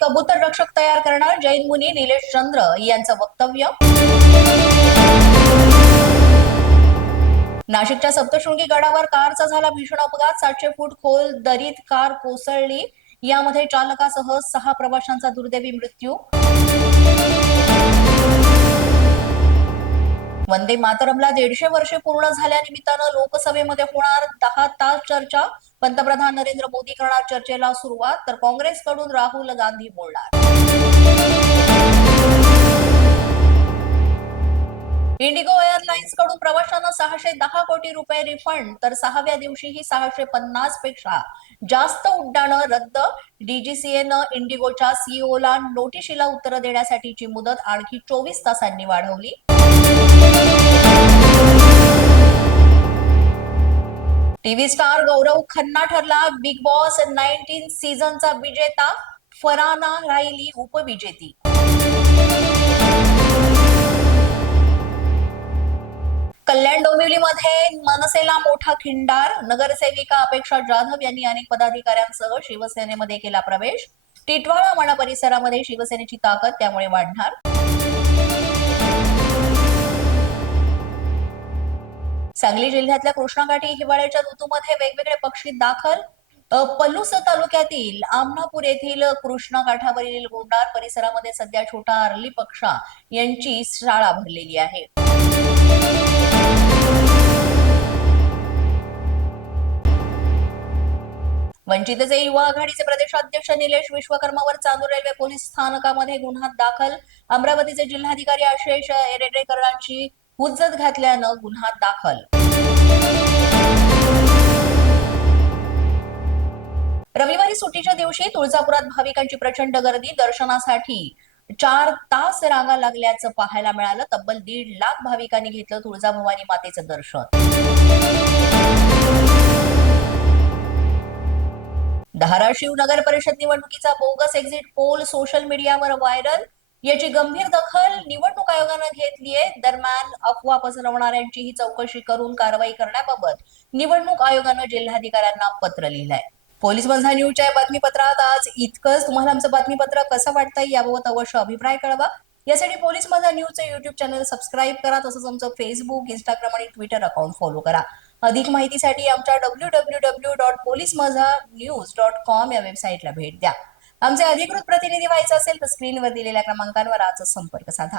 कबूतर रक्षक तयार करणार जैन मुनी निलेश चंद्र यांचं वक्तव्य. नाशिकच्या सप्तशृंगी गडावर कारचा झाला भीषण अपघात. सातशे फूट खोल दरीत कार कोसळली. यामध्ये चालकासह सहा प्रवाशांचा दुर्दैवी मृत्यू. वंदे मातरमला दीडशे वर्षे पूर्ण झाल्यानिमित्तानं लोकसभेमध्ये होणार दहा तास चर्चा. पंतप्रधान नरेंद्र मोदी करणार चर्चेला सुरुवात तर काँग्रेसकडून राहुल गांधी बोलणार. इंडिगो एअरलाइन्सकडून प्रवाशांना सहाशे दहा कोटी रुपये रिफंड तर सहाव्या दिवशीही सहाशे पन्नासपेक्षा जास्त उड्डाणं रद्द. डीजीसीएनं इंडिगोच्या सीईओला नोटिशीला उत्तरं देण्यासाठीची मुदत आणखी चोवीस तासांनी वाढवली. टीव्ही स्टार गौरव खन्ना ठरला बिग बॉस नाईन्टीन सीझनचा विजेता फराना राहिली उपविजेती. कल्याण डोंबिवलीमध्ये मनसेला मोठा खिंडार नगरसेविका अपेक्षा जाधव यांनी अनेक पदाधिकाऱ्यांसह शिवसेनेमध्ये केला प्रवेश. टिटवाळा मणा परिसरामध्ये शिवसेनेची ताकद त्यामुळे वाढणार. सांगली जिल्ह्यातल्या कृष्णाकाठी हिवाळ्याच्या ऋतूमध्ये वेगवेगळे पक्षी दाखल. पलुस पलूस तालुक्यातील आमनापूर येथील कृष्णा काठावरील गुंडार परिसरामध्ये सध्या छोटा अर्ली पक्षा यांची शाळा भरलेली आहे. वंचितचे युवा आघाडीचे प्रदेशाध्यक्ष निलेश विश्वकर्मावर चांदूर रेल्वे पोलीस स्थानकामध्ये गुन्हा दाखल. अमरावतीचे जिल्हाधिकारी आशिष एरेडेकरांची हुज्जत घातल्यानं गुन्हा दाखल. रविवारी सुट्टीच्या दिवशी तुळजापुरात भाविकांची प्रचंड गर्दी दर्शनासाठी चार तास रांगा लागल्याचं पाहायला मिळालं. तब्बल दीड लाख भाविकांनी घेतलं तुळजाभवानी मातेचं दर्शन. धाराशिव नगर परिषद निवडणुकीचा बोगस एक्झिट पोल सोशल मीडियावर व्हायरल याची गंभीर दखल निवडणूक घेतलीये दरम्यान अफवा पसरवणाऱ्यांची ही चौकशी करून कारवाई करण्याबाबत निवडणूक आयोगानं जिल्हाधिकाऱ्यांना पत्र लिहिलंय. पोलीस बंधा न्यूजच्या बातमीपत्रात आज इतकंच. तुम्हाला आमचं बातमीपत्र कसं वाटतंय याबाबत अवश्य अभिप्राय कळवा. यासाठी पोलीस माझा न्यूजचं युट्यूब चॅनल सबस्क्राईब करा तसंच आमचं फेसबुक इंस्टाग्राम आणि ट्विटर अकाउंट फॉलो करा. अधिक माहितीसाठी आमच्या W W W dot police Majha news dot com या वेबसाईटला भेट द्या. आमचे अधिकृत प्रतिनिधी व्हायचं असेल तर स्क्रीनवर दिलेल्या क्रमांकांवर आजच संपर्क साधा.